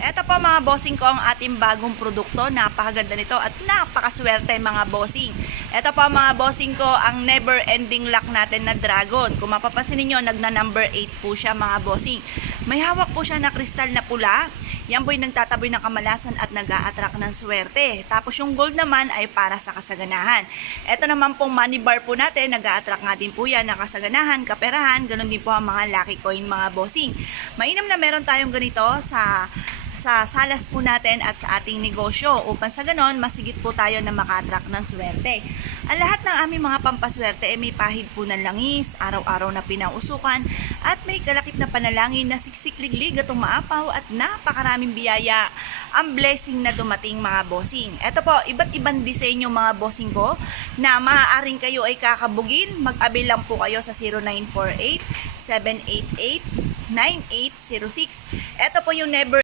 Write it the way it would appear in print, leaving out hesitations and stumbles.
Ito po mga bossing ko ang ating bagong produkto. Napakaganda nito at napakaswerte mga bossing. Ito po mga bossing ko ang never ending lock natin na dragon. Kung mapapansin niyo nagna number 8 po siya mga bossing. May hawak po siya na kristal na pula. Yan po yung nagtataboy ng kamalasan at nag-a-attract ng swerte. Tapos yung gold naman ay para sa kasaganahan. Ito naman pong money bar po natin, nag-a-attract nga din po yan ng kasaganahan, kaperahan, ganun din po ang mga lucky coin mga bossing. Mainam na meron tayong ganito sa salas po natin at sa ating negosyo upang sa ganon masigit po tayo na maka-attract ng swerte. Ang lahat ng aming mga pampaswerte ay may pahid po ng langis, araw-araw na pinausukan at may kalakip na panalangin na siksik-liglig at umaapaw at napakaraming biyaya ang blessing na dumating mga bossing. Ito po, iba't ibang disenyo mga bossing ko na maaaring kayo ay kakabugin. Mag-avail lang po kayo sa 0948 788 9806. Ito po yung never